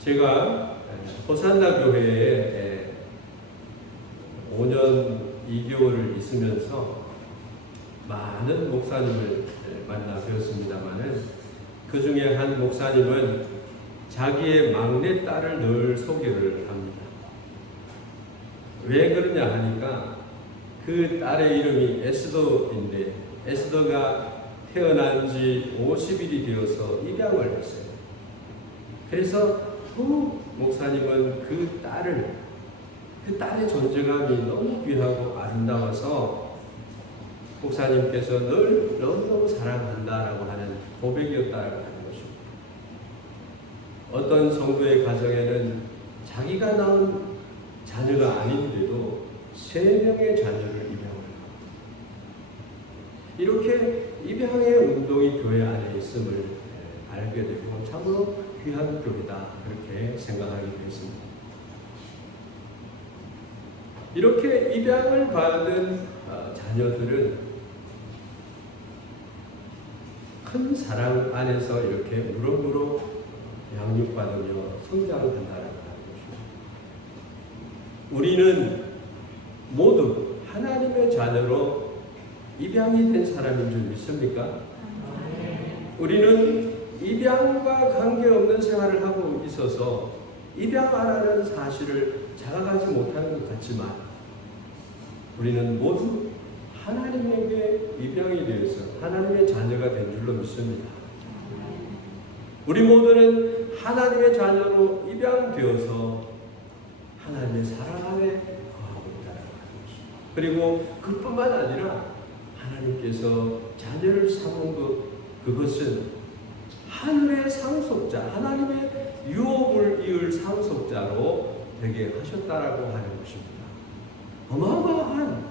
제가 호산나 교회에 5년 2개월을 있으면서 많은 목사님을 만나 뵈었습니다만은 그 중에 한 목사님은 자기의 막내 딸을 늘 소개를 합니다. 왜 그러냐 하니까 그 딸의 이름이 에스더인데 에스더가 태어난 지 50일이 되어서 입양을 했어요. 그래서 그 목사님은 그 딸의 존재감이 너무 귀하고 아름다워서 목사님께서 늘 너무너무 사랑한다라고 하는 고백이었다라고 하는 것입니다. 어떤 성도의 가정에는 자기가 낳은 자녀가 아닌데도 3명의 자녀를 입양을 합니다. 이렇게 입양의 운동이 교회 안에 있음을 알게 되고 참으로 귀한 교회다 그렇게 생각하게 되었습니다. 이렇게 입양을 받은 자녀들은 큰 사랑 안에서 이렇게 무럭무럭 양육받으며 성장한다라는 것입니다. 우리는 모두 하나님의 자녀로 입양이 된 사람인 줄 믿습니까? 우리는 입양과 관계없는 생활을 하고 있어서 입양 안 하는 사실을 자각하지 못하는 것 같지만 우리는 모두 하나님에게 입양이 되어서 하나님의 자녀가 된 줄로 믿습니다. 우리 모두는 하나님의 자녀로 입양되어서 하나님의 사랑 안에 거하고 있다는 것입니다. 그리고 그뿐만 아니라 하나님께서 자녀를 삼은 그것은 하늘의 상속자, 하나님의 유업을 이을 상속자로 되게 하셨다라고 하는 것입니다. 어마어마한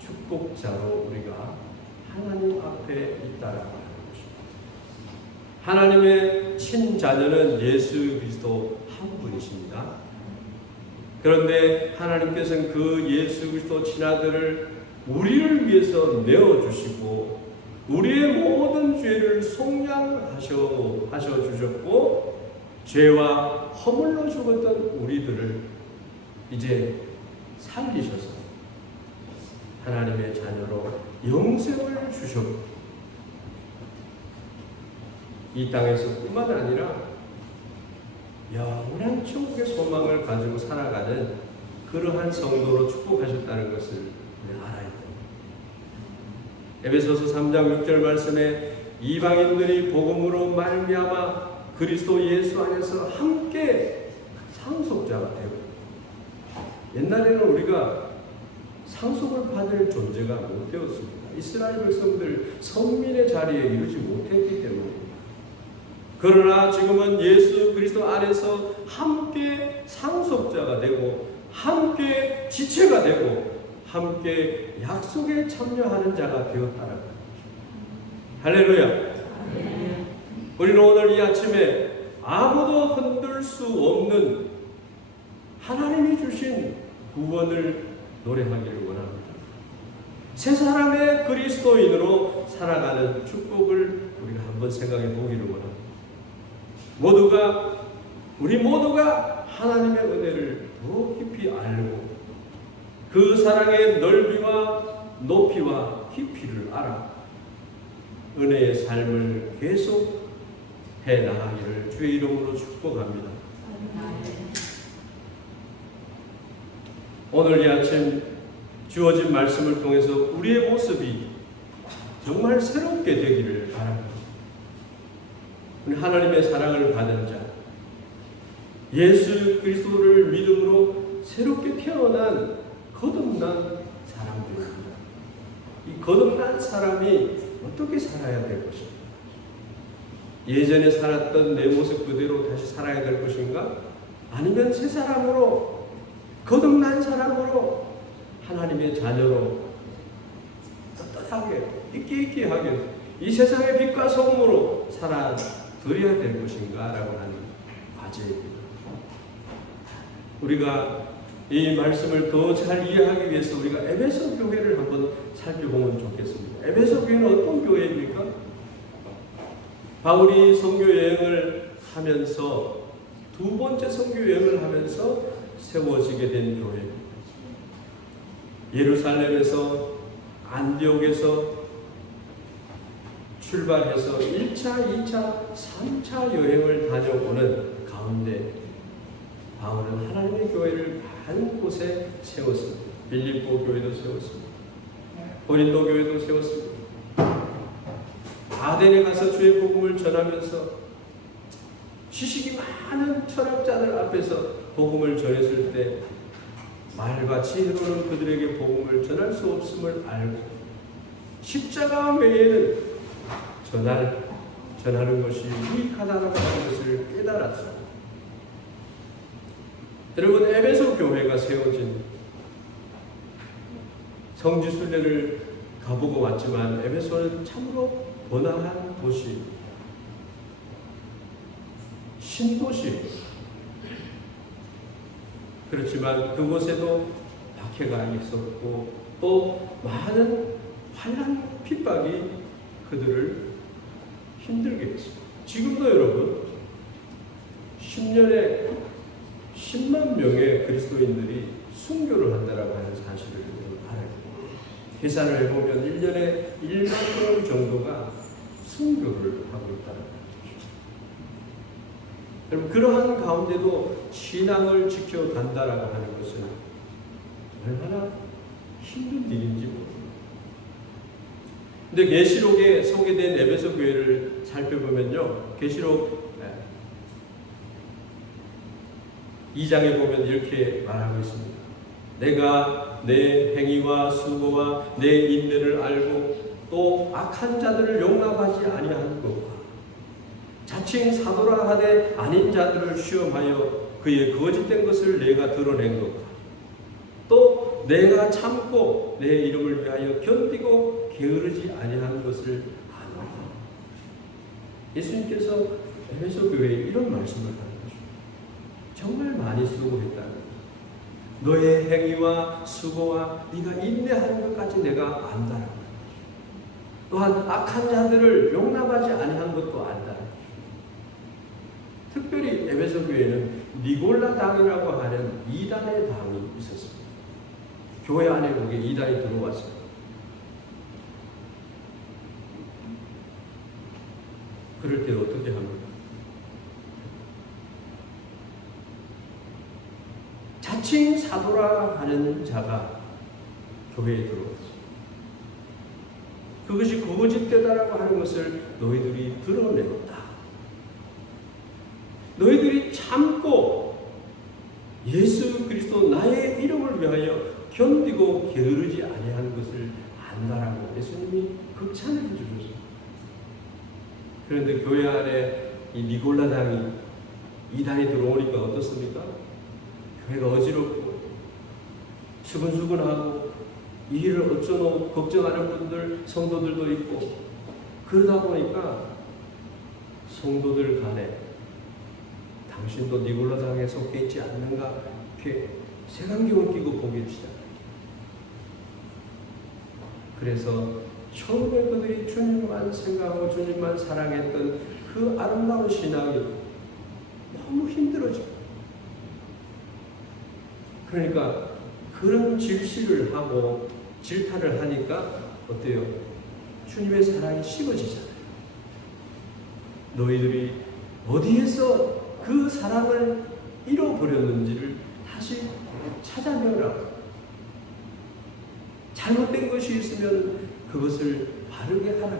축복자로 우리가 하나님 앞에 있다라고 하는 것입니다. 하나님의 친자녀는 예수 그리스도 한 분이십니다. 그런데 하나님께서는 그 예수 그리스도 친아들을 우리를 위해서 내어주시고 우리의 모든 죄를 속량하셔 주셨고 죄와 허물로 죽었던 우리들을 이제 살리셔서 하나님의 자녀로 영생을 주셨고 이 땅에서 뿐만 아니라 영원한 천국의 소망을 가지고 살아가는 그러한 성도로 축복하셨다는 것을 우리 알아야 됩니다. 에베소서 3장 6절 말씀에 이방인들이 복음으로 말미암아 그리스도 예수 안에서 함께 상속자가 되고 옛날에는 우리가 상속을 받을 존재가 못 되었습니다. 이스라엘 백성들 선민의 자리에 이르지 못했기 때문입니다. 그러나 지금은 예수 그리스도 안에서 함께 상속자가 되고 함께 지체가 되고 함께 약속에 참여하는 자가 되었다는 것입니다. 할렐루야. 우리는 오늘 이 아침에 아무도 흔들 수 없는 하나님이 주신 구원을 노래하기를 원합니다. 새 사람의 그리스도인으로 살아가는 축복을 우리가 한번 생각해 보기를 원합니다. 우리 모두가 하나님의 은혜를 더 깊이 알고 그 사랑의 넓이와 높이와 깊이를 알아 은혜의 삶을 계속 해 나가기를 주의 이름으로 축복합니다. 오늘 이 아침 주어진 말씀을 통해서 우리의 모습이 정말 새롭게 되기를 바랍니다. 우리 하나님의 사랑을 받은 자, 예수 그리스도를 믿음으로 새롭게 태어난 거듭난 사람들입니다. 이 거듭난 사람이 어떻게 살아야 될 것인가? 예전에 살았던 내 모습 그대로 다시 살아야 될 것인가? 아니면 새 사람으로 거듭난 사람으로 하나님의 자녀로 떳떳하게 있기하게 이 세상의 빛과 소금으로 살아드려야 될 것인가? 라고 하는 과제입니다. 우리가 이 말씀을 더 잘 이해하기 위해서 우리가 에베소 교회를 한번 살펴보면 좋겠습니다. 에베소 교회는 어떤 교회입니까? 바울이 선교 여행을 하면서 두 번째 선교 여행을 하면서 세워지게 된 교회. 예루살렘에서 안디옥에서 출발해서 1차, 2차, 3차 여행을 다녀오는 가운데 바울은 하나님의 교회를 많은 곳에 세웠습니다. 빌립보 교회도 세웠습니다. 고린도 교회도 세웠습니다. 아덴에 가서 주의 복음을 전하면서 지식이 많은 철학자들 앞에서 복음을 전했을 때 말과 지혜로는 그들에게 복음을 전할 수 없음을 알고 십자가 외에는 전하는 것이 유익하다는 것을 깨달았습니다. 여러분, 에베소 교회가 세워진 성지순례를 가보고 왔지만 에베소는 참으로 번화한 도시, 신도시. 그렇지만 그곳에도 박해가 있었고 또 많은 환난 핍박이 그들을 힘들게 했습니다. 지금도 여러분 10년에 10만 명의 그리스도인들이 순교를 한다라고 하는 사실을 알아요. 계산을 해보면 1년에 1만 명 정도가 순교를 하고 있다는 거죠. 여러분, 그러한 가운데도 신앙을 지켜간다라고 하는 것은 얼마나 힘든 일인지 모릅니다. 근데 계시록에 소개된 에베소 교회를 살펴보면요, 계시록 2장에 보면 이렇게 말하고 있습니다. 내가 내 행위와 수고와 내 인내를 알고 또 악한 자들을 용납하지 아니한 것과 자칭 사도라 하되 아닌 자들을 시험하여 그의 거짓된 것을 내가 드러낸 것과 또 내가 참고 내 이름을 위하여 견디고 게으르지 아니한 것을 아노라. 예수님께서 에베소 교회에 이런 말씀을 하는 것입니다. 정말 많이 수고했다는 거죠. 너의 행위와 수고와 네가 인내하는 것까지 내가 안다라는 거죠. 또한 악한 자들을 용납하지 아니한 것도 안다라는 거죠. 특별히 에베소 교회는 니골라 당이라고 하는 이단의 당이 있었습니다. 교회 안에 거기에 이단이 들어왔어요. 그럴 때 어떻게 합니까? 자칭 사도라 하는 자가 교회에 들어왔어요. 그것이 거짓되다라고 하는 것을 너희들이 드러내었다. 너희들이 참고 예수 그리스도 나의 이름을 위하여 견디고 게으르지 아니하는 것을 안다라고 예수님이 극찬을 해주셨습니다. 그런데 교회 안에 이 니골라당이 이단이 들어오니까 어떻습니까? 교회가 어지럽고 수근수근하고 이 일을 어쩌노 걱정하는 분들 성도들도 있고 그러다 보니까 성도들 간에 당신도 니골라당에 속해 있지 않는가 이렇게 색안경을 끼고 보기 시작합니다. 그래서 처음에 그들이 주님만 생각하고 주님만 사랑했던 그 아름다운 신앙이 너무 힘들어지고 그러니까 그런 질시를 하고 질타를 하니까 어때요? 주님의 사랑이 식어지잖아요. 너희들이 어디에서 그 사랑을 잃어버렸는지를 다시 찾아내라. 잘못된 것이 있으면 그것을 바르게 하라.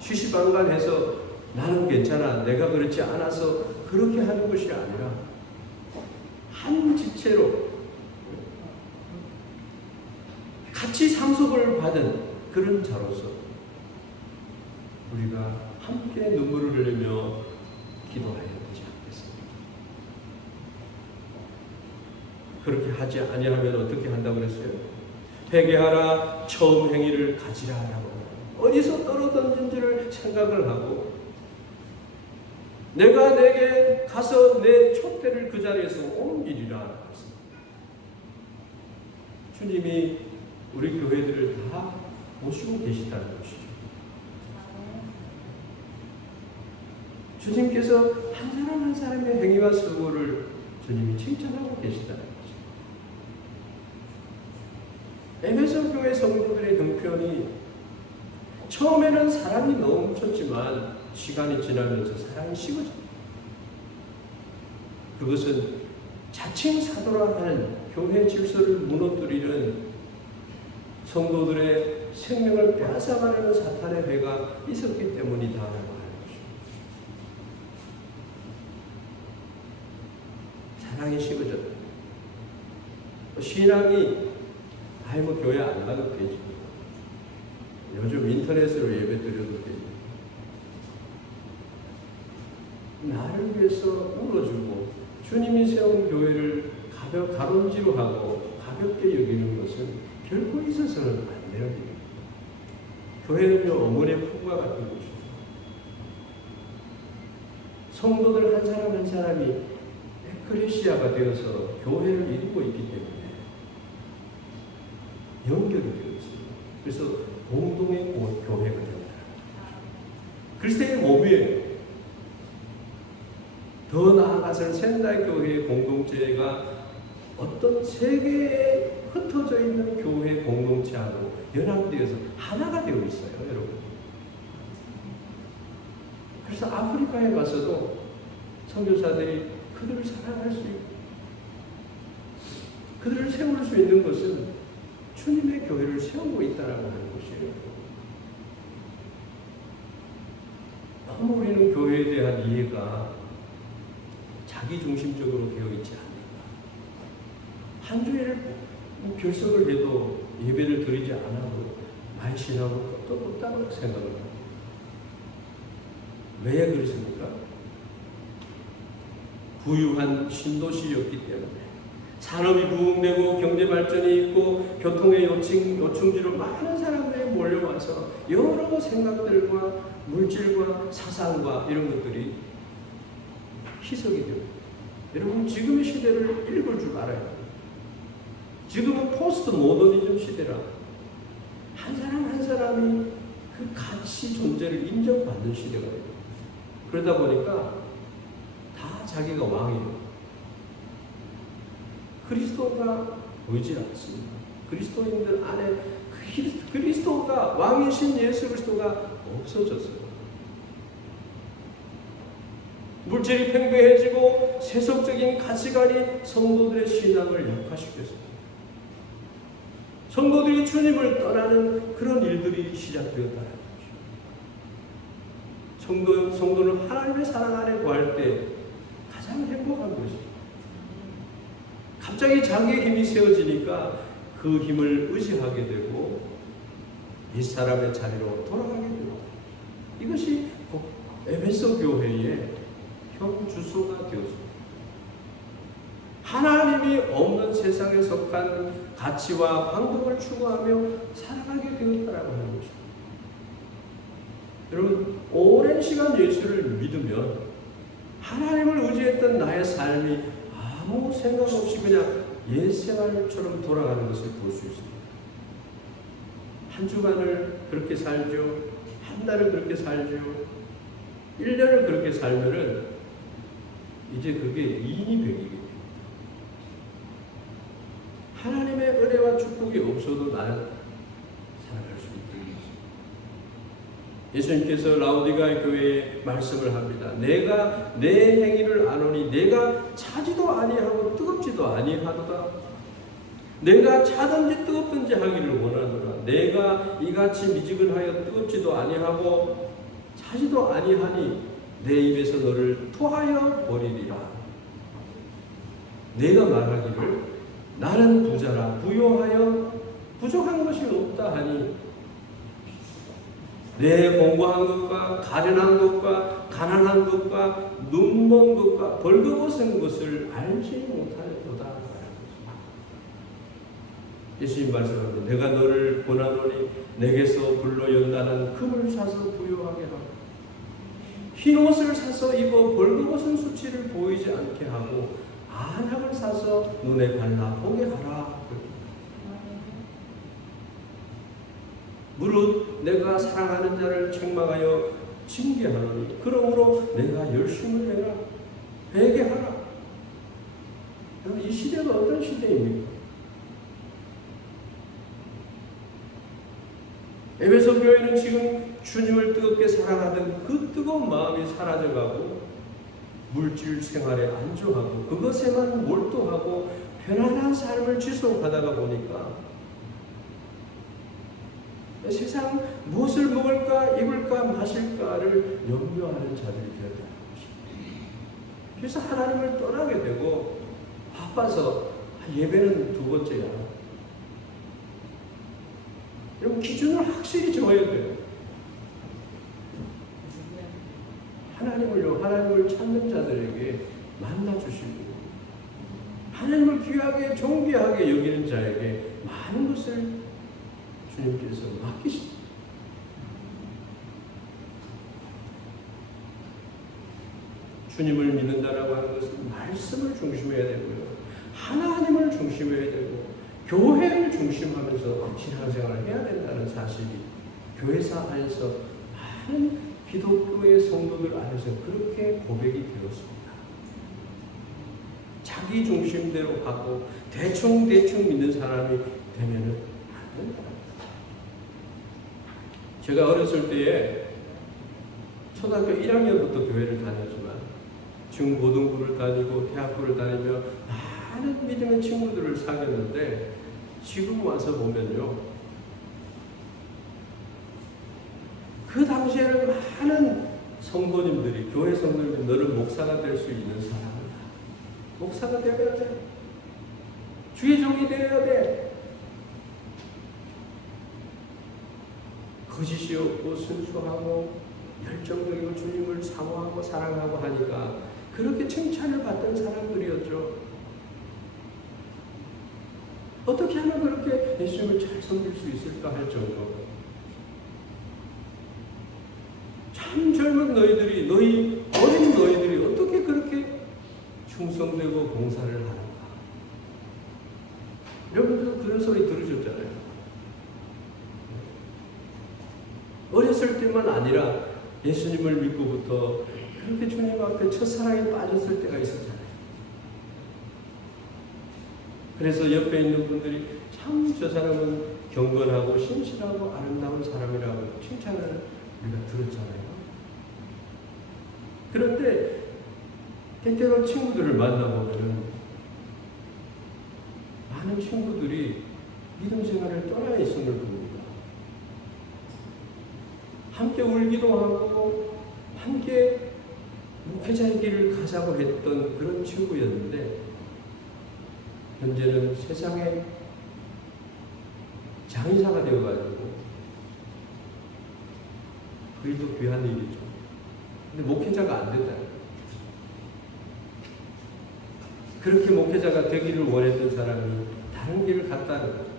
쉬시방관해서 나는 괜찮아, 내가 그렇지 않아서 그렇게 하는 것이 아니라 한 지체로 같이 상속을 받은 그런 자로서 우리가 함께 눈물을 흘리며 기도해야 되지 않겠습니까? 그렇게 하지 아니하면 어떻게 한다고 그랬어요? 회개하라, 처음 행위를 가지라 하라고. 어디서 떨어졌는지를 생각을 하고 내가 내게 가서 내 촛대를 그 자리에서 옮기리라. 주님이 우리 교회들을 다 보시고 계시다는 것이죠. 주님께서 한 사람 한 사람의 행위와 수고를 주님이 칭찬하고 계시다는 거죠. 에베소 교회 성도들의 형편이 처음에는 사랑이 넘쳤지만 시간이 지나면서 사랑이 식어졌다. 그것은 자칭 사도라는 교회 질서를 무너뜨리는 성도들의 생명을 빼앗아가려는 사탄의 회가 있었기 때문이다 하는 것입니다. 사랑이 식어졌다. 신앙이 뭐 교회 안 가도 되지. 요즘 인터넷으로 예배 드려도 되지. 나를 위해서 울어주고 주님이 세운 교회를 가론지루하고 가볍게 여기는 것은 결코 있어서는 안 되는 일입니다. 교회는요, 어머니의 품과 같은 곳입니다. 성도들 한 사람 한 사람이 에클레시아가 되어서 교회를 이루고 있기 때문에 연결이 되어 있습니다. 그래서 공동의 교회가 된다. 그리스도의 몸이에요. 더 나아가서仙台 교회의 공동체가 어떤 세계에 흩어져 있는 교회 공동체하고 연합되어서 하나가 되어 있어요, 여러분. 그래서 아프리카에 가서도 선교사들이 그들을 사랑할 수 있고 그들을 세울 수 있는 것은 주님의 교회를 세우고 있다라고 하는 것이에요. 너무 우리는 교회에 대한 이해가 자기중심적으로 되어 있지 않는가. 한 주일을 결석을 해도 예배를 드리지 않아도 나의 신앙은 끄떡없다고 생각을 합니다. 왜 그렇습니까? 부유한 신도시였기 때문에 산업이 부흥되고 경제 발전이 있고 교통의 요충지로 많은 사람들이 몰려와서 여러 생각들과 물질과 사상과 이런 것들이 희석이 됩니다. 여러분 지금의 시대를 읽을 줄 알아야 돼요. 지금은 포스트 모더니즘 시대라 한 사람 한 사람이 그 가치 존재를 인정받는 시대가 돼요. 그러다 보니까 다 자기가 왕이에요. 그리스도가 보이질 않습니다. 그리스도인들 안에 그리스도가 왕이신 예수 그리스도가 없어졌어요. 물질이 팽배해지고 세속적인 가치관이 성도들의 신앙을 약화시켰습니다. 성도들이 주님을 떠나는 그런 일들이 시작되었다는 거죠. 성도는 하나님의 사랑 안에 거할 때 가장 행복한 것이죠. 갑자기 자기의 힘이 세워지니까 그 힘을 의지하게 되고 옛사람의 자리로 돌아가게 됩니다. 이것이 에베소 교회의 현 주소가 되었습니다. 하나님이 없는 세상에 속한 가치와 방법을 추구하며 살아가게 되었다라고 하는 것입니다. 여러분, 오랜 시간 예수를 믿으면 하나님을 의지했던 나의 삶이 아무 생각 없이 그냥 옛생활처럼 돌아가는 것을 볼 수 있습니다. 한 주간을 그렇게 살죠. 한 달을 그렇게 살죠. 1년을 그렇게 살면은 이제 그게 인이백이게 돼요. 하나님의 은혜와 축복이 없어도 나는 살아갈 수 있는 것입니다. 예수님께서 라오디가 교회에 말씀을 합니다. 내가 내 행위를 아노니 내가 차지도 아니하고 뜨겁지도 아니하도다. 내가 차든지 뜨겁든지 하기를 원하노라. 내가 이같이 미지근하여 뜨겁지도 아니하고 차지도 아니하니 내 입에서 너를 토하여 버리리라. 내가 말하기를 나는 부자라 부요하여 부족한 것이 없다 하니 내 공부한 것과 가련한 것과 가난한 것과 눈먼 것과 벌거벗은 것을 알지 못하였도다. 예수님 말씀합니다. 내가 너를 권하노니 내게서 불로 연단한 금을 사서 부요하게 하고 흰 옷을 사서 입어 벌거벗은 수치를 보이지 않게 하고 안약을 사서 눈에 발라 보게 하라. 무릇 내가 사랑하는 자를 책망하여 징계하노니 그러므로 내가 열심을 해라. 시대는 어떤 시대입니까? 에베소 교회는 지금 주님을 뜨겁게 사랑하던 그 뜨거운 마음이 사라져가고 물질 생활에 안주하고 그것에만 몰두하고 편안한 삶을 지속하다가 보니까 세상 무엇을 먹을까 입을까 마실까를 염려하는 자들이 되었다는 것입니다. 그래서 하나님을 떠나게 되고 바빠서 예배는 두 번째야. 여러분 기준을 확실히 정해야 돼요. 하나님을 찾는 자들에게 만나주시고 하나님을 귀하게 존귀하게 여기는 자에게 많은 것을 주님께서 맡기십니다. 주님을 믿는다라고 하는 것은 말씀을 중심해야 되고요. 하나님을 중심해야 되고 교회를 중심하면서 신앙생활을 해야 된다는 사실이 교회사 안에서 많은 기독교의 성도들 안에서 그렇게 고백이 되었습니다. 자기 중심대로 하고 대충 믿는 사람이 되면은 안 된다. 제가 어렸을 때에 초등학교 1학년부터 교회를 다녔지만 중고등부를 다니고 대학교를 다니며 많은 믿음의 친구들을 사귀었는데 지금 와서 보면요. 그 당시에는 많은 성도님들이 교회 성도님들이 너는 목사가 될 수 있는 사람이다. 목사가 되어야 돼. 주의 종이 되어야 돼. 거짓이 없고 순수하고 열정적이고 주님을 사모하고 사랑하고 하니까 그렇게 칭찬을 받던 사람들이었죠. 어떻게 하면 그렇게 예수님을 잘 섬길 수 있을까 할 정도로 참 젊은 너희들이 어린 너희들이 어떻게 그렇게 충성되고 봉사를 하는가. 여러분들도 그런 소리 들으셨잖아요. 어렸을 때만 아니라 예수님을 믿고부터 그렇게 주님 앞에 첫사랑에 빠졌을 때가 있었잖아요. 그래서 옆에 있는 분들이 참 저 사람은 경건하고 신실하고 아름다운 사람이라고 칭찬을 우리가 들었잖아요. 그런데 때때로 친구들을 만나보면 많은 친구들이 믿음 생활을 떠나 있음을 봅니다. 함께 울기도 하고 함께 목회자의 길을 가자고 했던 그런 친구였는데 현재는 세상에 장의사가 되어가지고 그 일도 귀한 일이죠. 근데 목회자가 안 된다. 그렇게 목회자가 되기를 원했던 사람이 다른 길을 갔다는 거죠.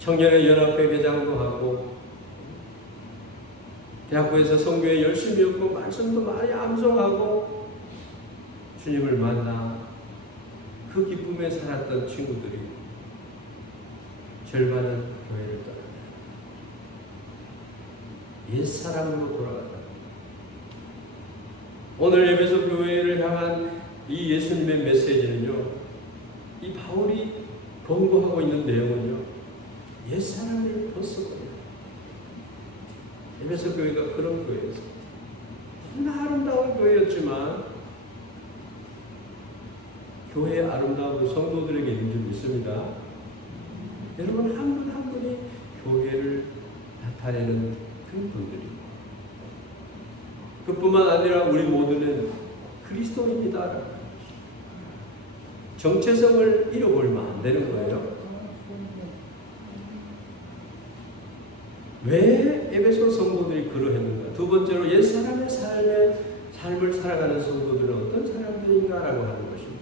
청년의 연합회 회장도 하고 대학교에서 선교에 열심히 했고 말씀도 많이 암송하고 주님을 만나 그 기쁨에 살았던 친구들이 절반은 교회를 떠난다. 옛사람으로 돌아간다. 오늘 에베소 교회를 향한 이 예수님의 메시지는요, 이 바울이 권고하고 있는 내용은요, 옛사람을 벗어버려. 에베소 교회가 그런 교회였어요. 너무나 아름다운 교회였지만 교회의 아름다운 성도들에게 있는 줄 믿습니다. 여러분 한 분 한 분이 교회를 나타내는 큰 분들이 그뿐만 아니라 우리 모두는 그리스도인이다. 정체성을 잃어버리면 안 되는 거예요. 왜 에베소 성도들이 그러했는가? 두 번째로 옛사람의 삶을 살아가는 성도들은 어떤 사람들인가라고 하는 것입니다.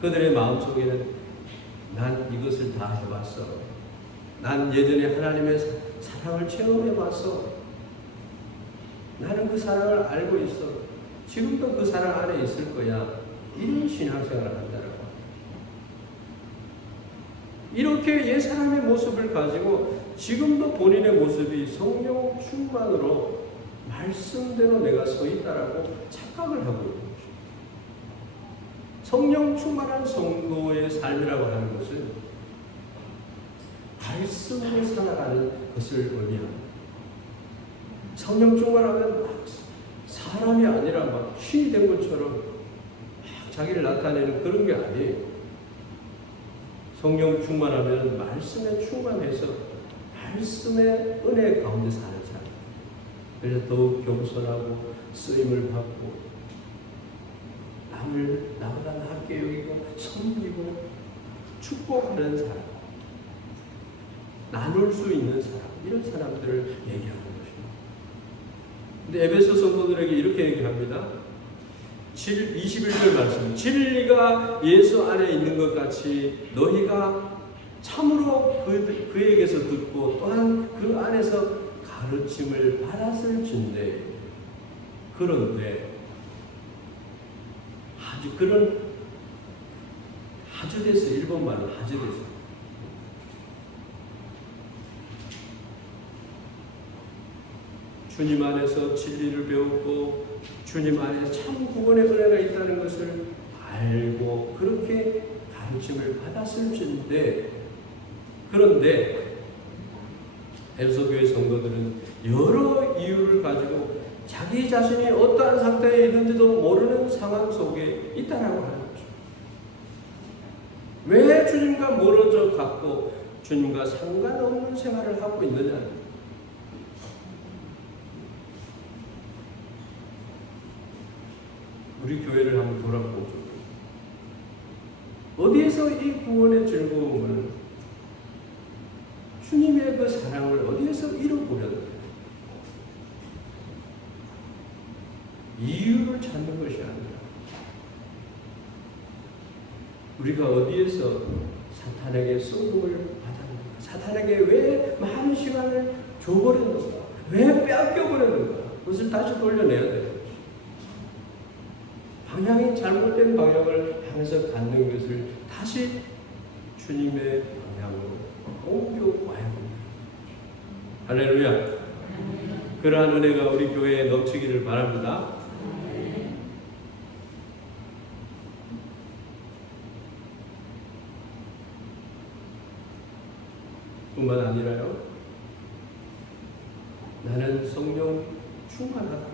그들의 마음속에는 난 이것을 다 해봤어. 난 예전에 하나님의 사랑을 체험해봤어. 나는 그 사랑을 알고 있어. 지금도 그 사랑 안에 있을 거야. 이런 신앙생활을 한다라고. 이렇게 옛사람의 모습을 가지고 지금도 본인의 모습이 성령 충만으로 말씀대로 내가 서 있다라고 착각을 하고 있는 것입니다. 성령 충만한 성도의 삶이라고 하는 것은 말씀으로 살아가는 것을 의미합니다. 성령 충만하면 막 사람이 아니라 막 신이 된 것처럼 막 자기를 나타내는 그런 게 아니에요. 성령 충만하면 말씀에 충만해서 말씀의 은혜 가운데 사는 사람. 그래서 더욱 겸손하고 쓰임을 받고 남을 나보다 낮게 여기고 섬기고 축복하는 사람, 나눌 수 있는 사람, 이런 사람들을 얘기하는 것입니다. 근데 에베소 성도들에게 이렇게 얘기합니다. 21절 말씀, 진리가 예수 안에 있는 것 같이 너희가 참으로 그에게서 듣고 또한 그 안에서 가르침을 받았을진데, 그런데 그런 하주돼서, 일본말로 하주돼서 주님 안에서 진리를 배웠고 주님 안에 참 구원의 은혜가 있다는 것을 알고 그렇게 가르침을 받았을진데, 그런데 에베소 교회 성도들은 여러 이유를 가지고 자기 자신이 어떠한 상태에 있는지도 모르는 상황 속에 있다라고 하는 거죠. 왜 주님과 멀어져 갖고 주님과 상관없는 생활을 하고 있느냐? 우리 교회를 한번 돌아보죠. 어디에서 이 구원의 즐거움을, 주님의 그 사랑을 어디에서 잃어버렸나요? 이유를 찾는 것이 아니라 우리가 어디에서 사탄에게 쏘음을 받았는가, 사탄에게 왜 많은 시간을 줘버렸는가, 왜 빼앗겨버렸는가, 그것을 다시 돌려내야 돼요. 방향이 잘못된 방향을 향해서 갖는 것을 다시 주님의 방향으로 옮겨와야 됩니다. 할렐루야. 그러한 은혜가 우리 교회에 넘치기를 바랍니다. 뿐만 아니라요, 나는 성령 충만하다,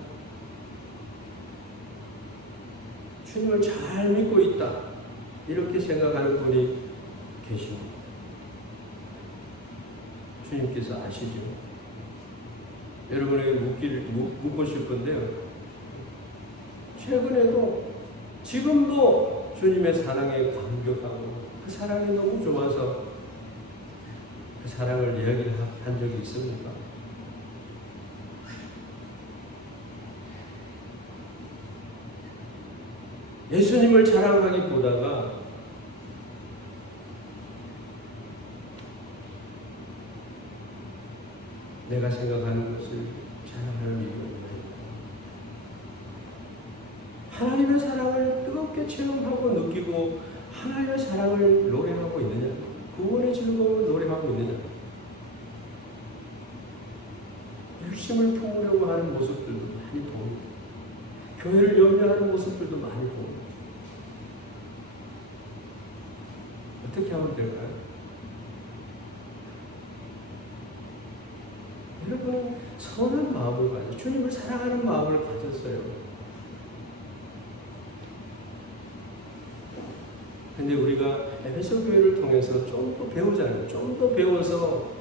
주님을 잘 믿고 있다, 이렇게 생각하는 분이 계십니다. 주님께서 아시죠? 여러분에게 묻고 싶은데요, 최근에도 지금도 주님의 사랑에 감격하고 그 사랑이 너무 좋아서 그 사랑을 이야기를 한 적이 있습니까? 예수님을 자랑하기보다가 내가 생각하는 것을 자랑하는 이유가 하나님의 사랑을 뜨겁게 체험하고 느끼고 하나님의 사랑을 노래하고 있느냐, 구원의 즐거움을 노래하고 있느냐, 열심을 품으려고 하는 모습들도 많이 보입니다. 교회를 염려하는 모습들도 많이 보입니다. 어떻게 하면 될까요? 여러분은 선한 마음을 가지고 주님을 사랑하는 마음을 가졌어요. 근데 우리가 에베소 교회를 통해서 좀 더 배우잖아요. 좀 더 배워서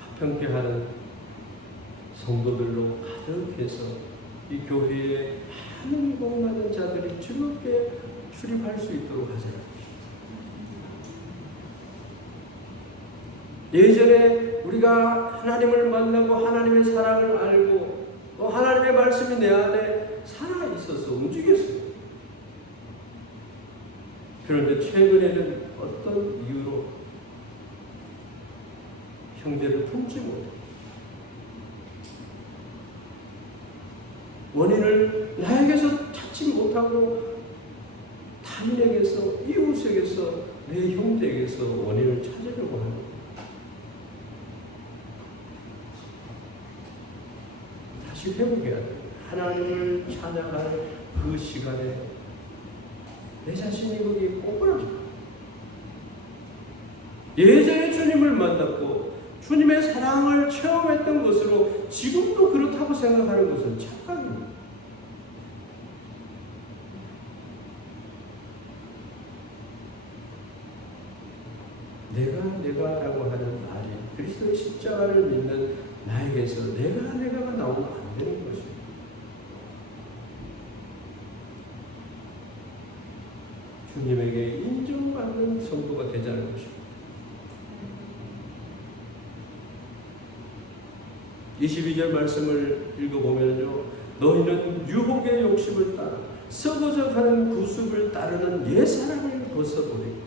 합평케 하는 성도들로 가득해서 이 교회에 많은 복음받은 자들이 즐겁게 출입할 수 있도록 하세요. 예전에 우리가 하나님을 만나고 하나님의 사랑을 알고 또 하나님의 말씀이 내 안에 살아 있어서 움직였어요. 그런데 최근에는 어떤 이유로 형제를 품지 못해요. 원인을 나에게서 찾지 못하고 타인에게서, 이웃에게서, 내 형제에게서 원인을 찾으려고 하는 거예요. 다시 회복해야 돼요. 하나님을 찬양할 그 시간에 내 자신이 거기 꼬꾸라져. 예전에 주님을 만났고 주님의 사랑을 체험했던 것으로 지금도 그렇다고 생각하는 것은 착각입니다. 내가라고 하는 말이 그리스도의 십자가를 믿는 나에게서 내가가 나오면 안 되는 것입니다. 주님에게 인정받는 성도가 되자는 것입니다. 22절 말씀을 읽어보면요, 너희는 유혹의 욕심을 따라 썩어져 가는 구습을 따르는 옛사람을 벗어버리고.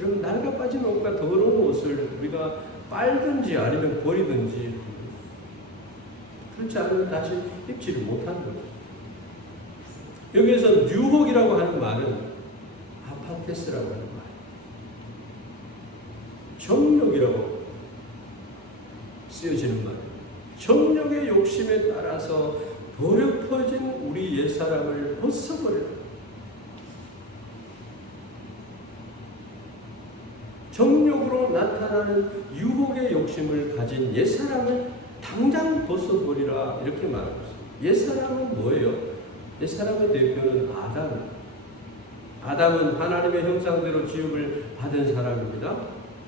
여러분, 낡아 빠진 옷과 더러운 옷을 우리가 빨든지 아니면 버리든지, 그렇지 않으면 다시 입지를 못하는 거예요. 여기에서 유혹이라고 하는 말은 아파테스라고 하는 말, 정욕이라고 쓰여지는 말, 정욕의 욕심에 따라서 더럽혀진 우리 옛사람을 벗어버려요. 정욕으로 나타나는 유혹의 욕심을 가진 옛사람을 당장 벗어버리라, 이렇게 말하고 있습니다. 옛사람은 뭐예요? 옛사람의 대표는 아담. 아담은 하나님의 형상대로 지음을 받은 사람입니다.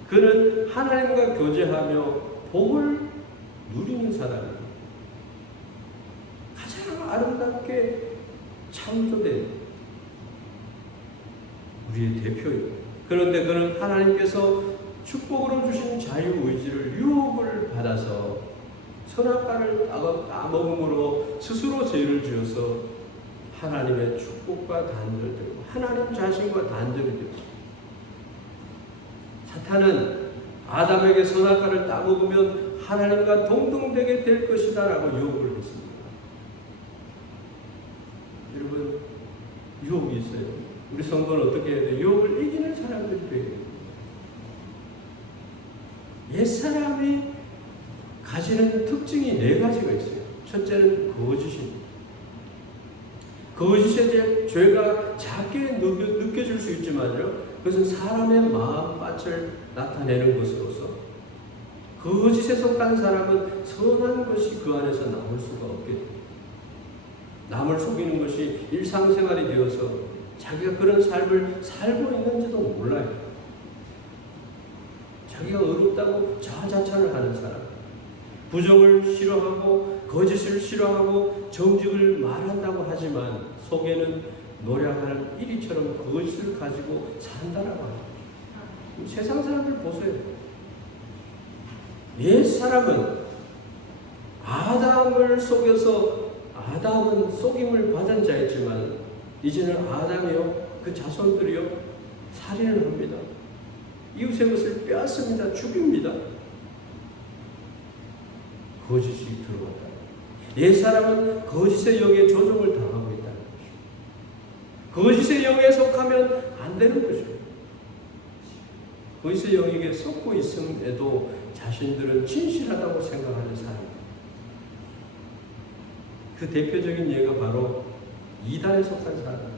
그는 하나님과 교제하며 복을 누리는 사람입니다. 가장 아름답게 창조된 우리의 대표입니다. 그런데 그는 하나님께서 축복으로 주신 자유의지를 유혹을 받아서 선악과를 따먹음으로 스스로 죄를 지어서 하나님의 축복과 단절되고 하나님 자신과 단절이 되었습니다. 사탄은 아담에게 선악과를 따먹으면 하나님과 동등되게 될 것이다 라고 유혹을 했습니다. 여러분, 유혹이 있어요. 우리 성도는 어떻게 해야 돼요? 유혹을 이기는 사람들이 되어야 됩니다. 옛사람이 가지는 특징이 4가지가 있어요. 첫째는 거짓입니다. 거짓의 죄가 작게 느껴질 수 있지만요, 그것은 사람의 마음밭을 나타내는 것으로서 거짓에 속한 사람은 선한 것이 그 안에서 나올 수가 없게 됩니다. 남을 속이는 것이 일상생활이 되어서 자기가 그런 삶을 살고 있는지도 몰라요. 자기가 의롭다고 자화자찬을 하는 사람, 부정을 싫어하고 거짓을 싫어하고 정직을 말한다고 하지만 속에는 노력하는 이리처럼 그것을 가지고 산다라고 합니다. 세상 사람들 보세요. 옛 사람은 아담을 속여서 아담은 속임을 받은 자였지만 이제는 아담이요 그 자손들이요 살인을 합니다. 이웃의 것을 빼앗습니다. 죽입니다. 거짓이 들어왔다. 옛 사람은 거짓의 영에 조종을 당하고 있다는 것이죠. 거짓의 영에 속하면 안 되는 것이죠. 거짓의 영에게 속고 있음에도 자신들은 진실하다고 생각하는 사람입니다. 그 대표적인 예가 바로 이단에 속한 사람입니다.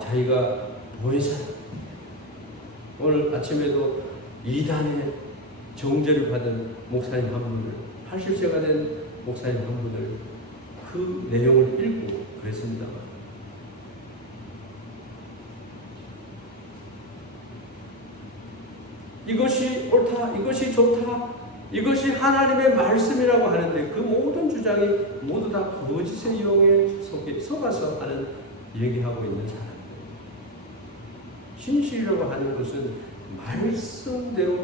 자기가 보혜사, 오늘 아침에도 이단의 정죄를 받은 목사님 한 분을, 80세가 된 목사님 한 분을 그 내용을 읽고 그랬습니다. 이것이 옳다, 이것이 좋다, 이것이 하나님의 말씀이라고 하는데 그 모든 주장이 모두 다 거짓의 영에 속아서 하는 얘기하고 있는 사람들. 진실이라고 하는 것은 말씀대로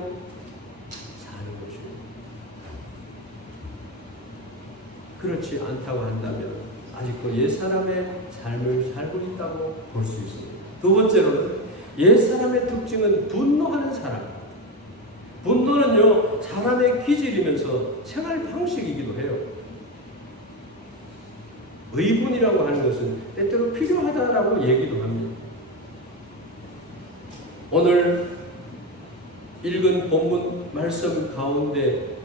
사는 것입니다. 그렇지 않다고 한다면 아직도 옛사람의 삶을 살고 있다고 볼 수 있습니다. 두 번째로는 옛사람의 특징은 분노하는 사람. 분노는요, 사람의 기질이면서 생활 방식이기도 해요. 의분이라고 하는 것은 때때로 필요하다라고 얘기도 합니다. 오늘 읽은 본문 말씀 가운데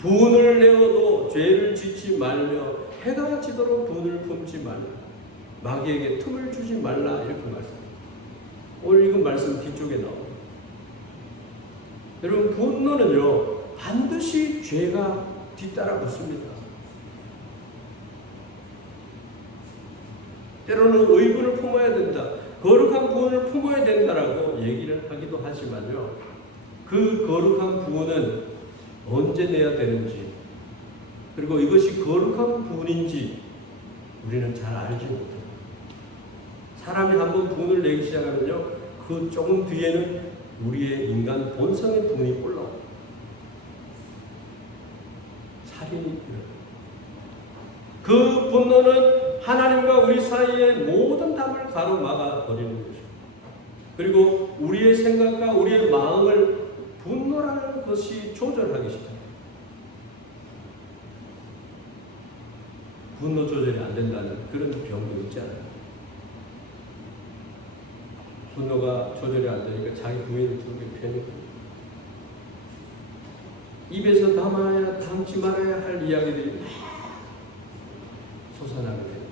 분을 내어도 죄를 짓지 말며 해가 지도록 분을 품지 말라. 마귀에게 틈을 주지 말라. 이렇게 말씀합니다. 오늘 읽은 말씀 뒤쪽에 나옵니다. 여러분, 분노는요 반드시 죄가 뒤따라 붙습니다. 때로는 의분을 품어야 된다, 거룩한 부분을 품어야 된다라고 얘기를 하기도 하지만요, 그 거룩한 부분은 언제 내야 되는지, 그리고 이것이 거룩한 부분인지 우리는 잘 알지 못합니다. 사람이 한번 부분을 내기 시작하면요, 그 조금 뒤에는 우리의 인간 본성의 부분이 올라옵니다. 살인이 일어납니다. 그 분노는 하나님과 우리 사이의 모든 담을 가로막아 버리는 것입니다. 그리고 우리의 생각과 우리의 마음을 분노라는 것이 조절하기 시작합니다. 분노 조절이 안 된다는 그런 병도 있지 않아요? 분노가 조절이 안 되니까 자기 부인을 두르게 편해요. 입에서 담지 말아야 할 이야기들이 막 솟아나게 됩니다.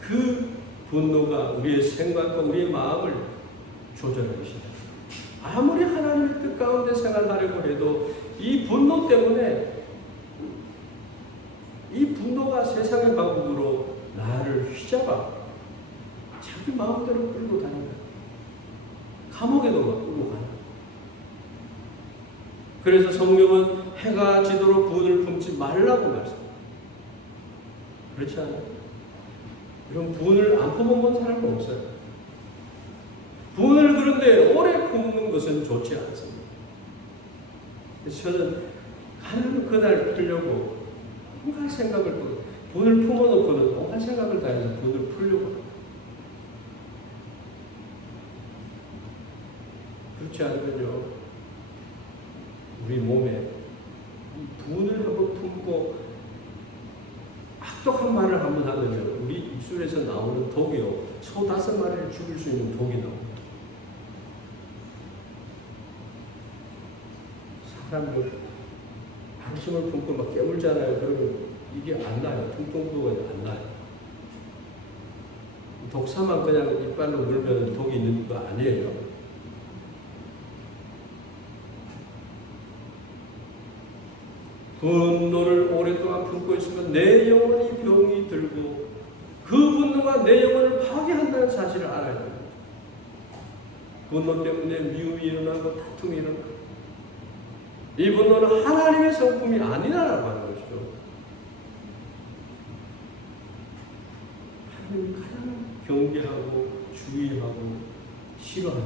그 분노가 우리의 생각과 우리의 마음을 조절하기 시작합니다. 아무리 하나님의 뜻 가운데 생활하려고 해도 이 분노 때문에, 이 분노가 세상의 방법으로 나를 휘잡아 자기 마음대로 끌고 다니는 거예요. 감옥에도 막 끌고 가는 거예요. 그래서 성경은 해가 지도록 분을 품지 말라고 말씀합니다. 그렇지 않아요? 이런 분을 안 품어본 사람은 없어요. 분을 그런데 오래 품는 것은 좋지 않습니다. 그래서 저는 가는 그날 풀려고 온갖 생각을, 분을 품어놓고는 온갖 생각을 다해서 분을 풀려고 합니다. 그렇지 않으면요, 우리 몸에 이 분을 한번 품고 악독한 말을 한번 하면요, 우리 입술에서 나오는 독이요, 소 5마리를 죽일 수 있는 독이 나옵니다. 사람들 방심을 품고 막 깨물잖아요. 그러면 이게 안 나요. 통통도가 안 나요. 독사만 그냥 이빨로 물면 독이 있는 거 아니에요. 분노를 오랫동안 품고 있으면 내 영혼이 병이 들고 그 분노가 내 영혼을 파괴한다는 사실을 알아야 됩니다. 분노 때문에 미움이 일어나고 다툼이 일어나고, 이 분노는 하나님의 성품이 아니라고 하는 것이죠. 하나님이 가장 경계하고 주의하고 싫어하는,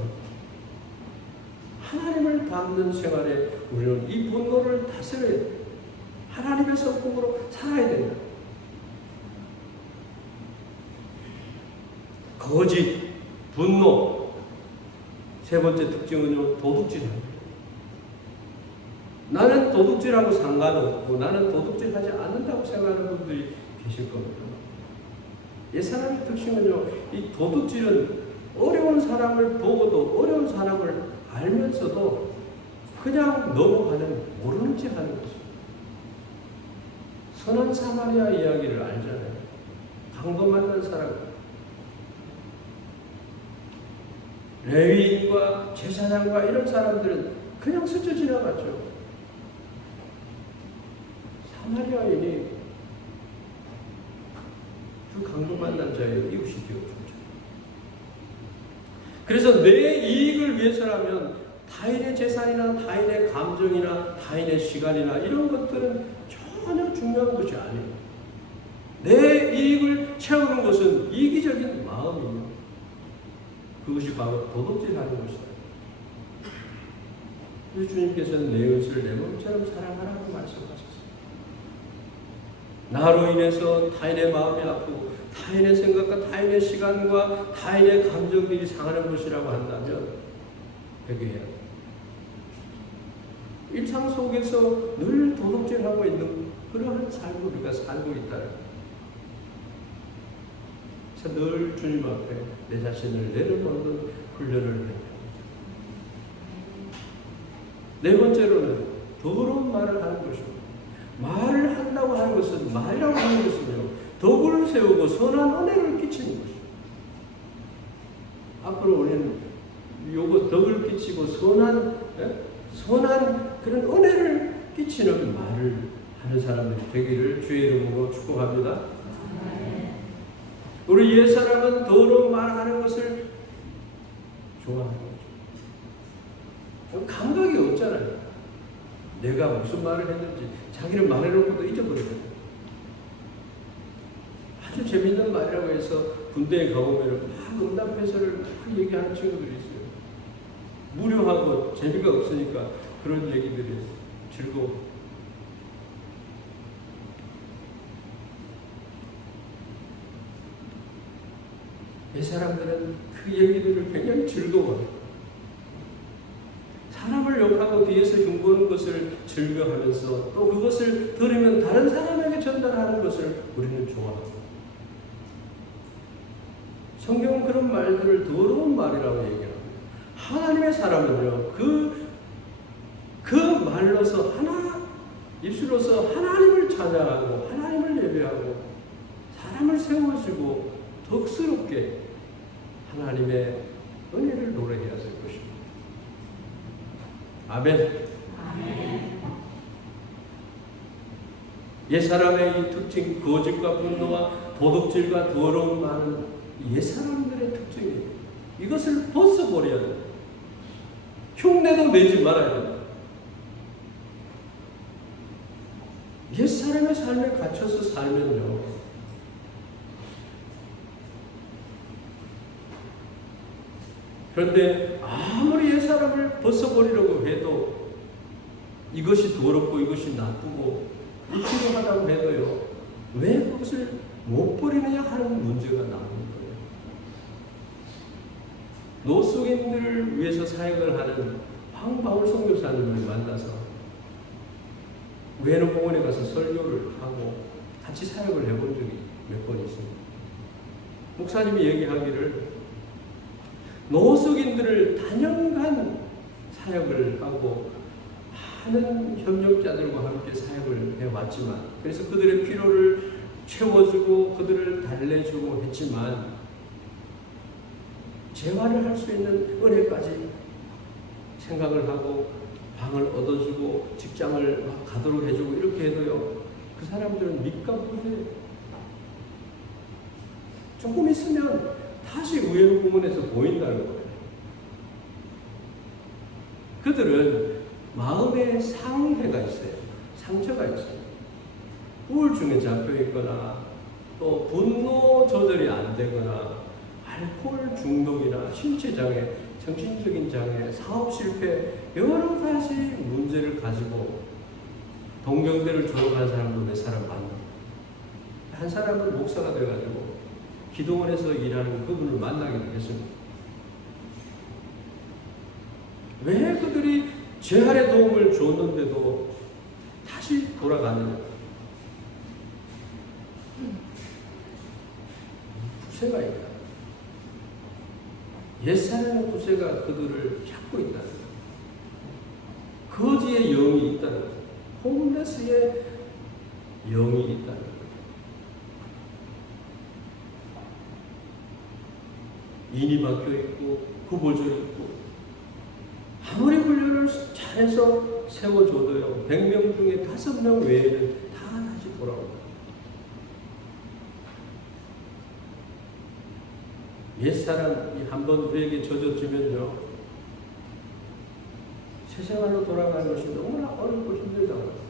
하나님을 닮는 생활에 우리는 이 분노를 다스려야 됩니다. 하나님의 성품으로 살아야 된다. 거짓, 분노. 세 번째 특징은요, 도둑질입니다. 나는 도둑질하고 상관없고 나는 도둑질하지 않는다고 생각하는 분들이 계실 겁니다. 이 사람의 특징은요, 이 도둑질은 어려운 사람을 보고도, 어려운 사람을 알면서도 그냥 넘어가는, 모르는 체 하는 것입니다. 선한 사마리아 이야기를 알잖아요. 강도 만난 사람, 레위인과 제사장과 이런 사람들은 그냥 스쳐 지나갔죠. 사마리아인이 그 강도 만난 자의 이웃이 되어줬죠. 그래서 내 이익을 위해서라면 타인의 재산이나 타인의 감정이나 타인의 시간이나 이런 것들은 전혀 중요한 것이 아니에요. 내 이익을 채우는 것은 이기적인 마음이에요. 그것이 바로 도둑질하는 것이다. 그래서 주님께서는 내 이웃을 내 몸처럼 사랑하라고 말씀하셨어요. 나로 인해서 타인의 마음이 아프고 타인의 생각과 타인의 시간과 타인의 감정들이 상하는 것이라고 한다면 회개해야 돼요. 일상 속에서 늘 도둑질하고 있는 그러한 삶을 우리가 살고 있다는, 그래서 늘 주님 앞에 내 자신을 내려놓는 훈련을 해야 됩니다. 네 번째로는 더러운 말을 하는 것입니다. 말을 한다고 하는 것은 말이라고 하는 것은요, 덕을 세우고 선한 은혜를 끼치는 것입니다. 앞으로 우리는 요거 덕을 끼치고 선한 그런 은혜를 끼치는 말을 하는 사람들이 되기를 주의 이름으로 축복합니다. 우리 옛사람은 더러운 말하는 것을 좋아하는 거죠. 감각이 없잖아요. 내가 무슨 말을 했는지 자기는 말해놓고도 잊어버리거든요. 아주 재밌는 말이라고 해서 군대에 가보면 막 응답해서를 막 얘기하는 친구들이 있어요. 무료하고 재미가 없으니까 그런 얘기들이 즐거워. 이 사람들은 그 얘기들을 굉장히 즐거워해요. 사람을 욕하고 뒤에서 흉보는 것을 즐겨하면서 또 그것을 들으면 다른 사람에게 전달하는 것을 우리는 좋아합니다. 성경은 그런 말들을 더러운 말이라고 얘기합니다. 하나님의 사람은요, 그 말로서 입술로서 하나님을 찬양하고 하나님을 예배하고 사람을 세워주고 덕스럽게 하나님의 은혜를 노래해야 될 것입니다. 아멘. 옛사람의 이 특징, 거짓과 분노와 도둑질과 더러운 말은 옛사람들의 특징이에요. 이것을 벗어버려야 돼요. 흉내도 내지 말아야 돼요. 옛사람의 삶에 갇혀서 살면요, 그런데 아무리 옛사람을 벗어버리려고 해도 이것이 더럽고 이것이 나쁘고 이치로하다고 해도요, 왜 그것을 못 버리느냐 하는 문제가 나오는 거예요. 노숙인들을 위해서 사역을 하는 황바울 선교사님을 만나서 외로 공원에 가서 설교를 하고 같이 사역을 해본 적이 몇 번 있습니다. 목사님이 얘기하기를 노숙인들을 단연간 사역을 하고 많은 협력자들과 함께 사역을 해왔지만, 그래서 그들의 필요를 채워주고 그들을 달래주고 했지만 재활을 할 수 있는 은혜까지 생각을 하고 방을 얻어주고 직장을 막 가도록 해주고 이렇게 해도요, 그 사람들은 밑과 부세요. 조금 있으면 다시 우회로 공원에서 보인다는 거예요. 그들은 마음에 상해가 있어요. 상처가 있어요. 우울증에 잡혀 있거나 또 분노 조절이 안 되거나 알코올 중독이나 신체 장애, 정신적인 장애, 사업 실패, 여러 가지 문제를 가지고 동경대를 졸업한 사람도 몇 사람 만납니다. 한 사람은 목사가 돼가지고 기도원에서 일하는 그분을 만나기도 했습니다. 왜 그들이 재활의 도움을 줬는데도 다시 돌아가느냐? 부세가 있다. 옛사람의 부세가 그들을 잡고 있다는 거예요. 거지의 영이 있다는 거예요. 홈레스의 영이 있다는 거예요. 인이 박혀 있고 구부져 있고 아무리 훈련을 잘해서 세워줘도요, 100명 중에 5명 외에는 다 다시 돌아옵니다. 옛사람이 한번 우리에게 젖어지면요, 새 생활로 돌아가는 것이 너무나 어렵고 힘들다고 합니다.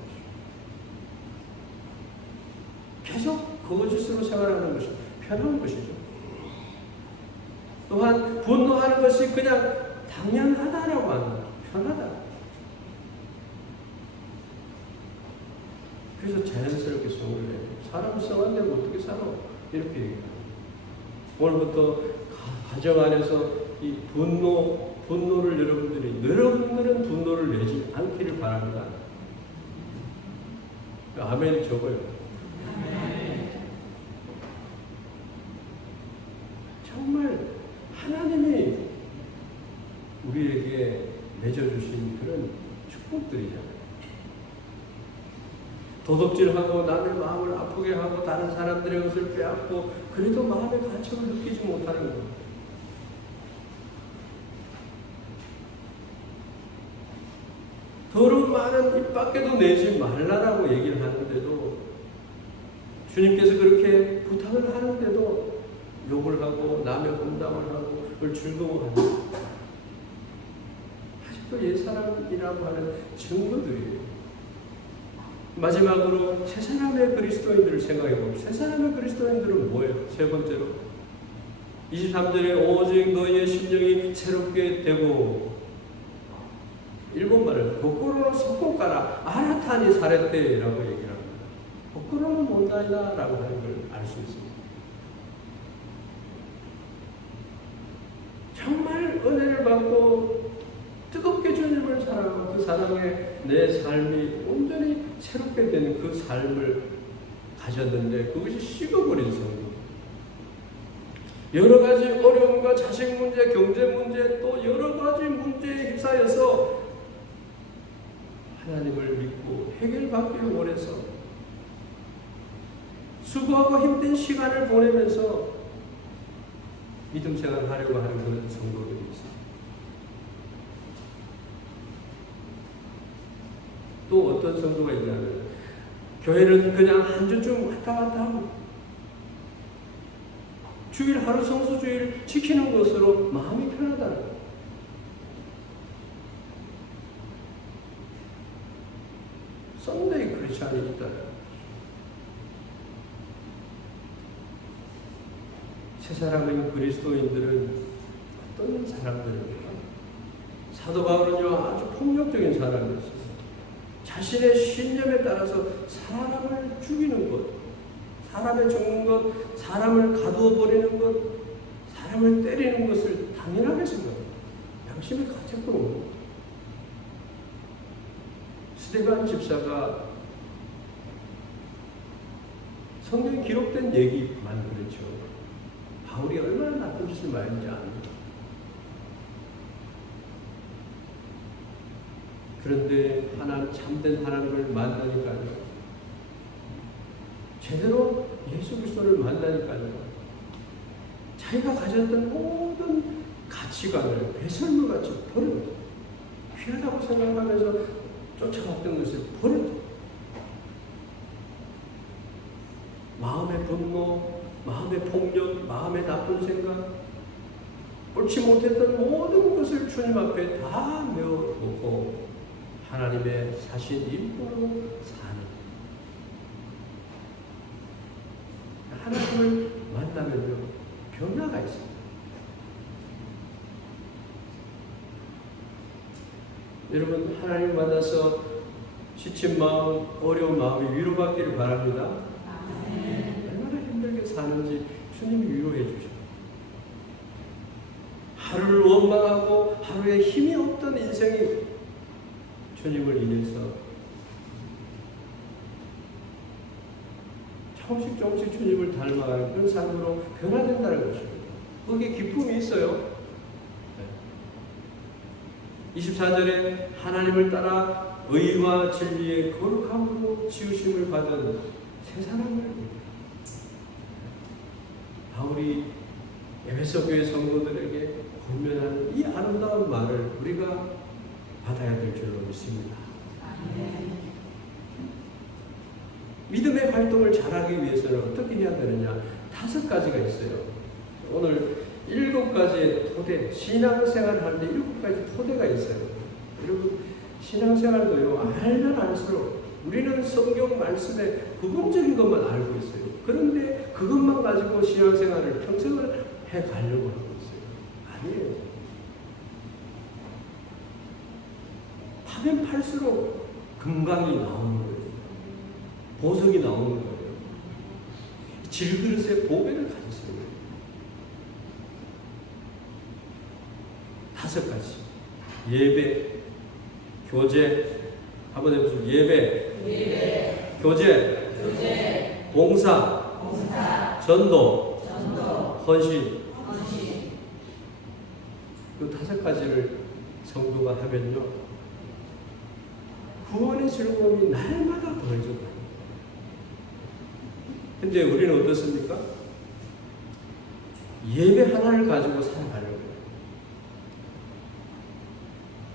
계속 거짓으로 생활하는 것이 편한 것이죠. 또한 분노하는 것이 그냥 당연하다라고 합니다. 편하다. 그래서 자연스럽게 성을 내요. 사람 성한데 어떻게 살아? 이렇게 얘기합니다. 오늘부터 가정 안에서 이 분노를 여러분들은 분노를 내지 않기를 바랍니다. 아멘이 적어요. 정말 하나님이 우리에게 맺어주신 그런 축복들이잖아요. 도둑질하고 남의 마음을 아프게 하고 다른 사람들의 것을 빼앗고 그래도 마음의 가책을 느끼지 못하는 것. 더러운 말은 입 밖에도 내지 말라라고 얘기를 하는데도 주님께서 그렇게 부탁을 하는데도 욕을 하고 남의 혼담을 하고 그걸 즐거워하는 아직도 옛사람이라고 하는 증거들이에요. 마지막으로 세 사람의 그리스도인들을 생각해 봅시다. 세 사람의 그리스도인들은 뭐예요? 세 번째로 23절에 오직 너희의 심령이 새롭게 되고 일본말은 거꾸로는 속고가라 아라타니 사레떼라고 얘기를 합니다. 거꾸로는 못다이다 라고 하는 걸 알 수 있습니다. 정말 은혜를 받고 뜨겁게 주님을 사랑하고 그 사랑에 내 삶이 온전히 새롭게 된 그 삶을 가졌는데 그것이 식어버린 성도. 여러 가지 어려움과 자식 문제, 경제 문제 또 여러 가지 문제에 휩싸여서 하나님을 믿고 해결받기를 원해서 수고하고 힘든 시간을 보내면서 믿음 생활을 하려고 하는 그런 성도들이 있습니다. 또 어떤 성도가 있냐면 교회는 그냥 한 주쯤 왔다 갔다 하고 주일 하루 성수주일 지키는 것으로 마음이 편하다는 거예요. 썬데이 크리스찬이 있다는 거예요. 세 사람의 그리스도인들은 어떤 사람들입니까? 사도 바울은요 아주 폭력적인 사람이었어요. 자신의 신념에 따라서 사람을 죽이는 것, 사람을 죽는 것, 사람을 가두어 버리는 것, 사람을 때리는 것을 당연하게 생각합니다. 양심의 가책도 없는 것. 스데반 집사가 성경에 기록된 얘기만 그렇죠. 바울이 얼마나 나쁜 짓을 많이 했는지 압니다. 그런데 참된 하나님을 만나니까요. 제대로 예수 그리스도를 만나니까요. 자기가 가졌던 모든 가치관을 배설물같이 버립니다. 귀하다고 생각하면서 쫓아갔던 것을 버립니다. 마음의 분노, 마음의 폭력, 마음의 나쁜 생각, 옳지 못했던 모든 것을 주님 앞에 다 내어놓고 하나님의 사신 일꾼으로 사는 하나님을 만나면요 변화가 있습니다. 여러분 하나님을 만나서 지친 마음, 어려운 마음이 위로받기를 바랍니다. 얼마나 힘들게 사는지 주님이 위로해 주셔. 하루를 원망하고 하루에 힘이 없던 인생이 주님을 인해서 조금씩 주님을 닮아가는 그런 삶으로 변화된다는 것입니다. 거기에 기쁨이 있어요. 24절에 하나님을 따라 의와 진리의 거룩함으로 지으심을 받은 세 사람을 바울이 에베소 교회 성도들에게 권면하는 이 아름다운 말을 우리가 받아야 될 줄로 믿습니다. 믿음의 활동을 잘하기 위해서는 어떻게 해야 되느냐? 5가지가 있어요. 오늘 7가지의 토대, 신앙생활을 하는데 7가지 토대가 있어요. 여러분 신앙생활도요 알면 알수록 우리는 성경 말씀의 부분적인 것만 알고 있어요. 그런데 그것만 가지고 신앙생활을 평생을 해가려고 하고 있어요. 아니에요. 파면 팔수록 금강이 나오는 거예요. 보석이 나오는 거예요. 질그릇에 보배를 가졌어요. 5가지. 예배, 교제, 한번 해보세요. 예배, 교제, 봉사, 전도, 헌신. 그 5가지를 성도가 하면요, 구원의 즐거움이 날마다 더해져 가요. 근데 우리는 어떻습니까? 예배 하나를 가지고 살아가려고 해요.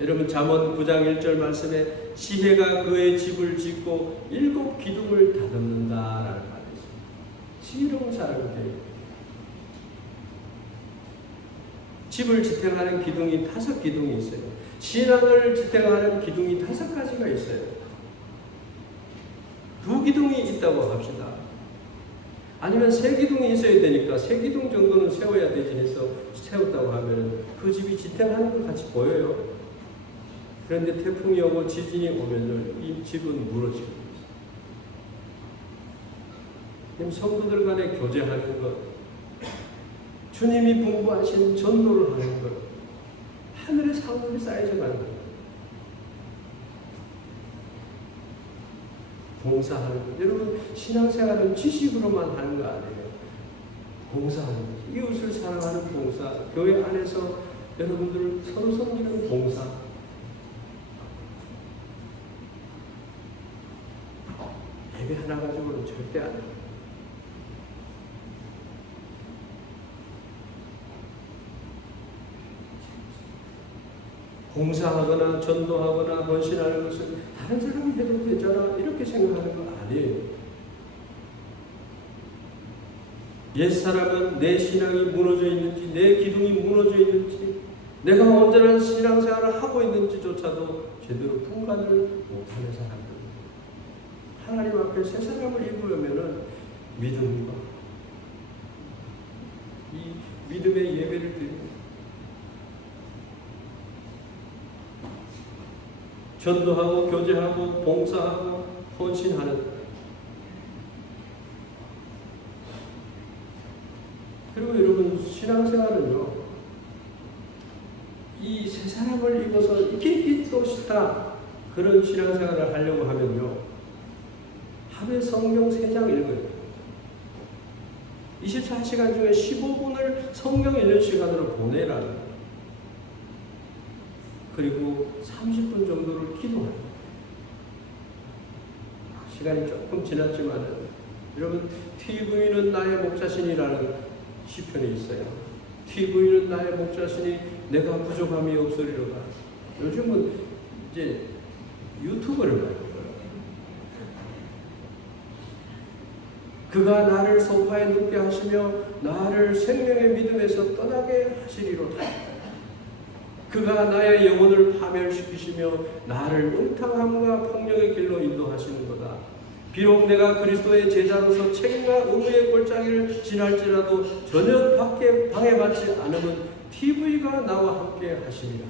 여러분, 잠언 9장 1절 말씀에 지혜가 그의 집을 짓고 7 기둥을 다듬는다라는 말이 있습니다. 지혜로운 사람이 돼요. 집을 지탱하는 기둥이 5 기둥이 있어요. 신앙을 지탱하는 기둥이 5가지가 있어요. 2 기둥이 있다고 합시다. 아니면 3 기둥이 있어야 되니까 3 기둥 정도는 세워야 되지 해서 세웠다고 하면 그 집이 지탱하는 것 같이 보여요. 그런데 태풍이 오고 지진이 오면 이 집은 무너지고 있어요. 성도들 간에 교제하는 것, 주님이 분부하신 전도를 하는 것, 하늘의 상급이 쌓여져 가는 것, 봉사하는 것. 여러분, 신앙생활은 지식으로만 하는 거 아니에요. 봉사하는 것, 이웃을 사랑하는 봉사, 교회 안에서 여러분들 서로 섬기는 봉사. 예배 하나 가지고는 절대 안 돼요. 봉사하거나 전도하거나 헌신하는 것은 다른 사람이 해도 되잖아 이렇게 생각하는 거 아니에요. 옛사람은 내 신앙이 무너져 있는지, 내 기둥이 무너져 있는지, 내가 온전한 신앙생활을 하고 있는지조차도 제대로 분간을 못하는 사람들. 하나님 앞에 새 사람을 입으려면은 믿음과 이 믿음의 예배를 드립니다. 전도하고 교제하고 봉사하고 헌신하는. 그리고 여러분, 신앙생활은요, 이 새 사람을 입어서 이게 또 싫다 그런 신앙생활을 하려고 하면요, 하루에 성경 3장 읽어요. 24시간 중에 15분을 성경 읽는 시간으로 보내라는 거예요. 그리고 30분 정도를 기도하는 거예요. 시간이 조금 지났지만 여러분, TV는 나의 목자신이라는 시편이 있어요. TV는 나의 목자신이 내가 부족함이 없으리로다. 요즘은 이제 유튜브를 봐요. 그가 나를 소파에 눕게 하시며 나를 생명의 믿음에서 떠나게 하시리로다. 그가 나의 영혼을 파멸시키시며 나를 음탕함과 폭력의 길로 인도하시는 거다. 비록 내가 그리스도의 제자로서 책임과 의무의 골짜기를 지날지라도 전혀 방해받지 않으면 TV가 나와 함께 하시리라.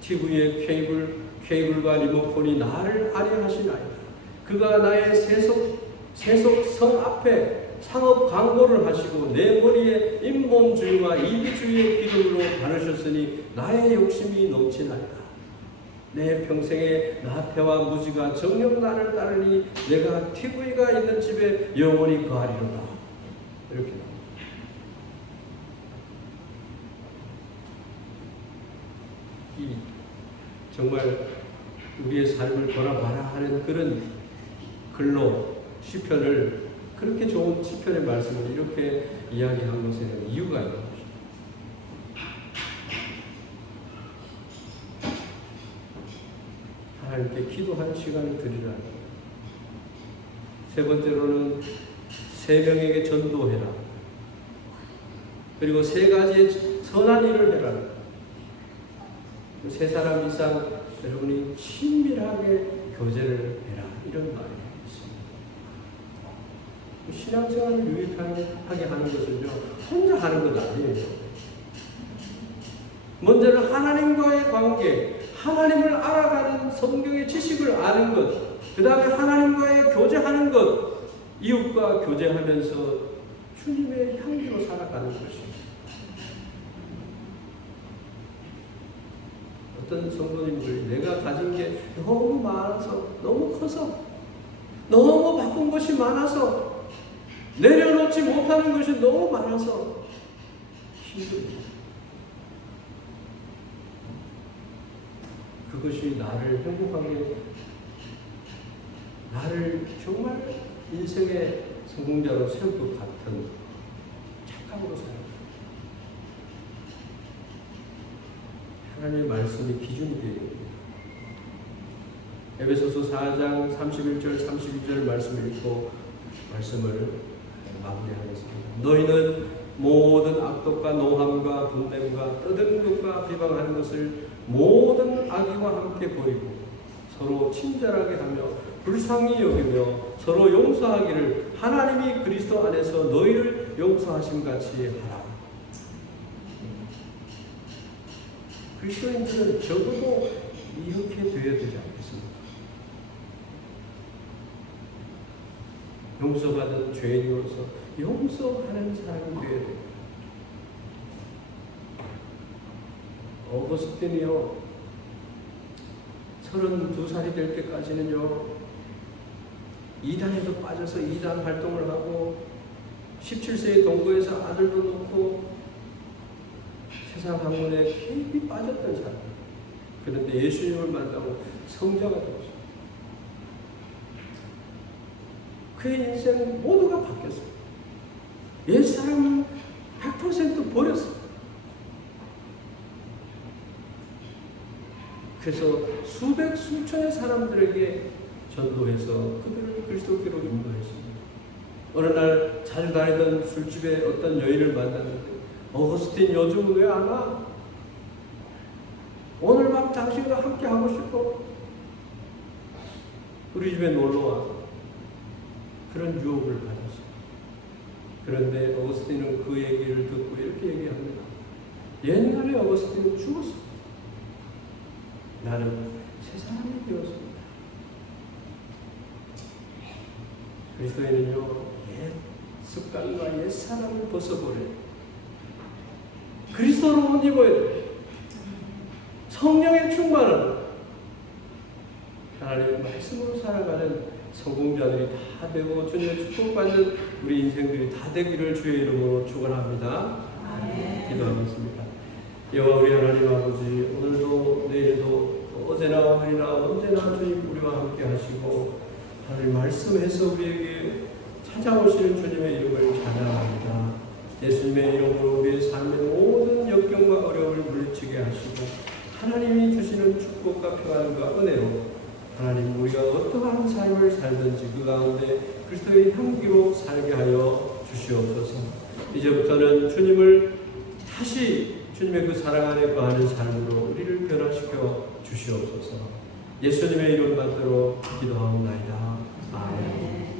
TV의 케이블과 리모컨이 나를 아뢰하시나이다. 그가 나의 세속 성 앞에 상업 광고를 하시고 내 머리에 잇몸주의와 이기주의의 기름으로 바르셨으니 나의 욕심이 넘치나이다. 내 평생의 나태와 무지가 정녕 나를 따르니 내가 TV가 있는 집에 영원히 거하리로다. 이렇게 나옵니다. 정말 우리의 삶을 돌아봐라 하는 그런 글로 시편을, 그렇게 좋은 시편의 말씀을 이렇게 이야기한 것에는 이유가 있는 것입니다. 하나님께 기도하는 시간을 드리라는 거예요. 3번째로는 3명에게 전도해라. 그리고 3가지의 선한 일을 해라. 3사람 이상 여러분이 친밀하게 교제를 해라. 이런 말이 있습니다. 신앙생활을 유익하게 하는 것은요, 혼자 하는 것 아니에요. 먼저는 하나님과의 관계, 하나님을 알아가는 성경의 지식을 아는 것, 그 다음에 하나님과의 교제하는 것, 이웃과 교제하면서 주님의 향기로 살아가는 것입니다. 어떤 성도님들이 내가 가진 게 너무 많아서, 너무 커서, 너무 바쁜 것이 많아서 내려놓지 못하고 못하는 것이 너무 많아서 힘들어요. 그것이 나를 행복하게, 나를 정말 인생의 성공자로 세울 것 같은 착각으로 살아요. 하나님의 말씀이 기준이 되어야 됩니다. 에베소서 4장 31절 32절 말씀을 읽고 말씀을 마무리하겠습니다. 너희는 모든 악독과 노함과 분냄과 떠드는 것과 비방하는 것을 모든 악의와 함께 버리고 서로 친절하게 하며 불쌍히 여기며 서로 용서하기를 하나님이 그리스도 안에서 너희를 용서하심 같이 하라. 그리스도인들은 적어도 이렇게 되어야 되지 않겠습니까? 용서받은 죄인으로서 용서하는 사람이 되어야 됩니다. 어거스틴이요, 32살이 될 때까지는요, 이단에도 빠져서 이단 활동을 하고 17세의 동거에서 아들도 놓고 세상 학문에 깊이 빠졌던 사람. 그런데 예수님을 만나고 성자가 되었어요. 그의 인생 모두가 바뀌었어요. 옛사람은 100% 버렸어요. 그래서 수백 수천의 사람들에게 전도해서 그들을 그리스도께로 인도했습니다. 어느 날 자주 다니던 술집에 어떤 여인을 만났는데, 어거스틴 요즘 왜 안 와? 오늘 밤 당신과 함께 하고 싶어. 우리 집에 놀러와. 그런 유혹을 받았어요. 그런데 어거스틴은 그 얘기를 듣고 이렇게 얘기합니다. 옛날에 어거스틴은 죽었습니다. 나는 새 사람이 되었습니다. 그리스도인은요, 옛 습관과 옛 사람을 벗어버려요. 그리스도로 옷 입어야 돼요. 성령의 충만은 하나님의 말씀으로 살아가는 성공자들이 다 되고 주님의 축복받는 우리 인생들이 다 되기를 주의 이름으로 축원합니다. 기도하겠습니다. 여호와 우리 하나님 아버지, 오늘도 내일도 어제나 오늘이나 언제나 주님 우리와 함께 하시고 하나님 말씀해서 우리에게 찾아오시는 주님의 이름을 찬양합니다. 예수님의 이름으로 우리의 삶의 모든 역경과 어려움을 물리치게 하시고 하나님이 주시는 축복과 평안과 은혜로 하나님 우리가 어떠한 삶을 살든지 그 가운데 그리스도의 향기로 살게 하여 주시옵소서. 이제부터는 주님을 다시 주님의 그 사랑 안에 거하는 삶으로 우리를 변화시켜 주시옵소서. 예수님의 이름 받들어 기도하옵나이다. 아멘.